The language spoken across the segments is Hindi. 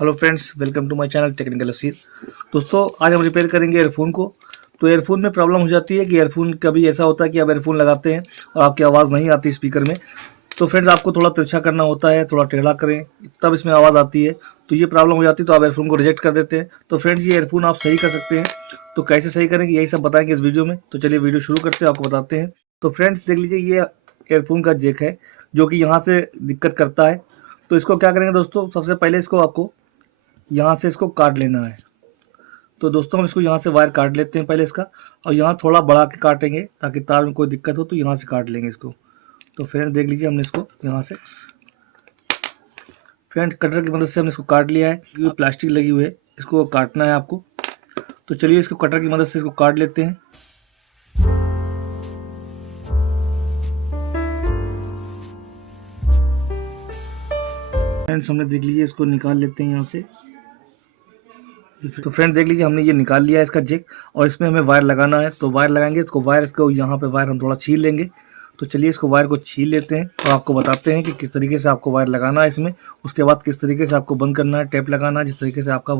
Hello friends, welcome to my channel Technical Aseer. दोस्तों, आज हम रिपेयर करेंगे एयरफोन को। तो एयरफोन में प्रॉब्लम हो जाती है कि एयरफोन कभी ऐसा होता है कि आप एयरफोन लगाते हैं और आपकी आवाज़ नहीं आती स्पीकर में। तो फ्रेंड्स, आपको थोड़ा तिरछा करना होता है, थोड़ा टेढ़ा करें तब इसमें आवाज़ आती है। तो ये प्रॉब्लम हो जाती है तो आप एयरफोन को रिजेक्ट कर देते हैं। तो फ्रेंड्स, ये एयरफोन आप सही कर सकते हैं। तो कैसे सही करेंगे यही सब बताएंगे इस वीडियो में। तो चलिए वीडियो शुरू करते हैं, आपको बताते हैं। तो फ्रेंड्स, देख लीजिए, ये एयरफोन का जैक है जो कि यहाँ से दिक्कत करता है। तो इसको क्या करेंगे दोस्तों, सबसे पहले इसको आपको यहाँ से इसको काट लेना है। तो दोस्तों, हम इसको यहाँ से वायर काट लेते हैं पहले इसका, और यहाँ थोड़ा बढ़ा के काटेंगे ताकि तार में कोई दिक्कत हो तो यहाँ से काट लेंगे इसको। तो फ्रेंड देख लीजिए, हमने इसको यहाँ से फ्रेंड कटर की मदद से हमने इसको काट लिया है। ये प्लास्टिक लगी हुई है, इसको काटना है आपको। तो चलिए इसको कटर की मदद से इसको काट लेते हैं। फ्रेंड्स, हमने देख लीजिए इसको निकाल लेते हैं यहाँ से। तो फ्रेंड देख लीजिए, हमने ये निकाल लिया है इसका जैक, और इसमें हमें वायर लगाना है। तो वायर लगाएंगे इसको यहाँ पे वायर हम थोड़ा छील लेंगे। तो चलिए इसको वायर को छील लेते हैं और आपको बताते हैं कि किस तरीके से आपको वायर लगाना है इसमें। उसके बाद किस तरीके से आपको बंद करना है, टेप लगाना है, जिस तरीके से आपका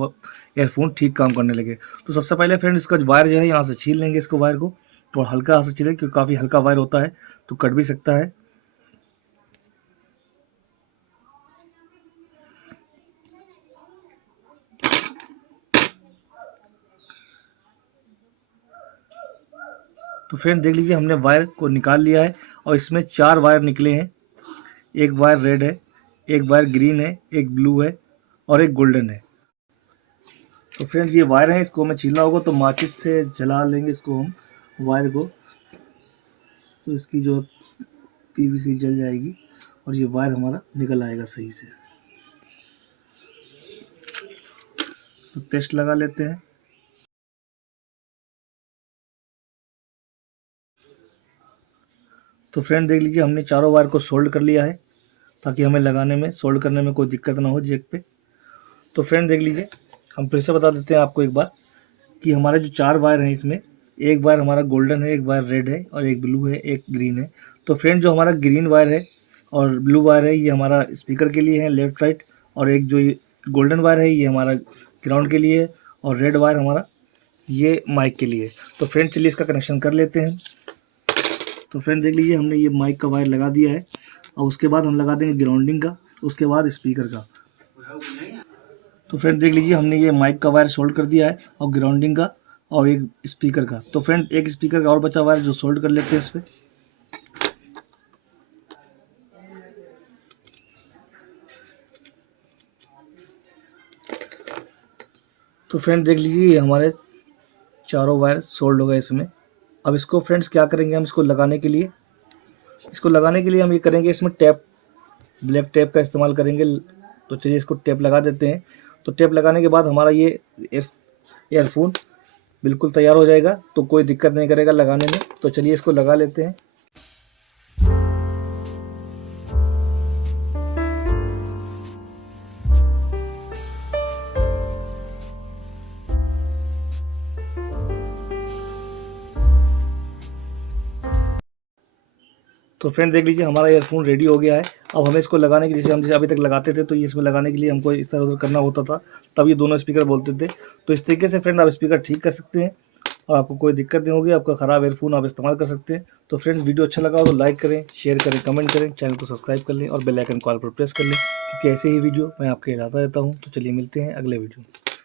एयरफोन ठीक काम करने लगे। तो सबसे पहले फ्रेंड इसका वायर जो है यहाँ से छील लेंगे। इसको वायर को थोड़ा हल्का से छीलें क्योंकि काफ़ी हल्का वायर होता है तो कट भी सकता है। तो फ्रेंड देख लीजिए, हमने वायर को निकाल लिया है और इसमें 4 वायर निकले हैं। एक वायर रेड है, एक वायर ग्रीन है, एक ब्लू है और एक गोल्डन है। तो फ्रेंड्स, ये वायर है, इसको हमें छीलना होगा। तो माचिस से जला लेंगे इसको हम वायर को। तो इसकी जो पीवीसी जल जाएगी और ये वायर हमारा निकल आएगा सही से। तो पेस्ट लगा लेते हैं। तो फ्रेंड देख लीजिए, हमने चारों वायर को सोल्ड कर लिया है ताकि हमें लगाने में, सोल्ड करने में कोई दिक्कत ना हो जैक पे। तो फ्रेंड देख लीजिए, हम फिर से बता देते हैं आपको एक बार कि हमारे जो 4 वायर हैं इसमें, एक वायर हमारा गोल्डन है, एक वायर रेड है और एक ब्लू है, एक ग्रीन है। तो फ्रेंड, जो हमारा ग्रीन वायर है और ब्लू वायर है ये हमारा स्पीकर के लिए है, लेफ्ट राइट। और एक जो ये गोल्डन वायर है ये हमारा ग्राउंड के लिए है, और रेड वायर हमारा ये माइक के लिए। तो फ्रेंड चलिए इसका कनेक्शन कर लेते हैं। तो फ्रेंड देख लीजिए, हमने ये माइक का वायर लगा दिया है और उसके बाद हम लगा देंगे ग्राउंडिंग का, उसके बाद स्पीकर का। तो फ्रेंड देख लीजिए, हमने ये माइक का वायर सोल्ड कर दिया है और ग्राउंडिंग का और एक स्पीकर का। तो फ्रेंड एक स्पीकर का और बचा वायर जो सोल्ड कर लेते हैं इस पर। तो फ्रेंड देख लीजिए, हमारे चारों वायर सोल्ड हो गए इसमें। अब इसको फ्रेंड्स क्या करेंगे, हम इसको लगाने के लिए हम ये करेंगे, इसमें टेप, ब्लैक टेप का इस्तेमाल करेंगे। तो चलिए इसको टेप लगा देते हैं। तो टेप लगाने के बाद हमारा ये एयरफोन बिल्कुल तैयार हो जाएगा, तो कोई दिक्कत नहीं करेगा लगाने में। तो चलिए इसको लगा लेते हैं। तो फ्रेंड देख लीजिए, हमारा ईयरफोन रेडी हो गया है। अब हमें इसको लगाने के लिए, जैसे हम अभी तक लगाते थे तो ये इसमें लगाने के लिए हमको इस तरह उधर करना होता था, तब ये दोनों स्पीकर बोलते थे। तो इस तरीके से फ्रेंड आप स्पीकर ठीक कर सकते हैं और आपको कोई दिक्कत नहीं होगी। आपका ख़राब ईयरफोन आप इस्तेमाल कर सकते हैं। तो फ्रेंड्स, वीडियो अच्छा लगा हो तो लाइक करें, शेयर करें, कमेंट करें, चैनल को सब्सक्राइब कर लें और बेल आइकन कॉल पर प्रेस कर लें, क्योंकि ऐसे ही वीडियो मैं आपके लाता रहता हूँ। तो चलिए मिलते हैं अगले वीडियो में।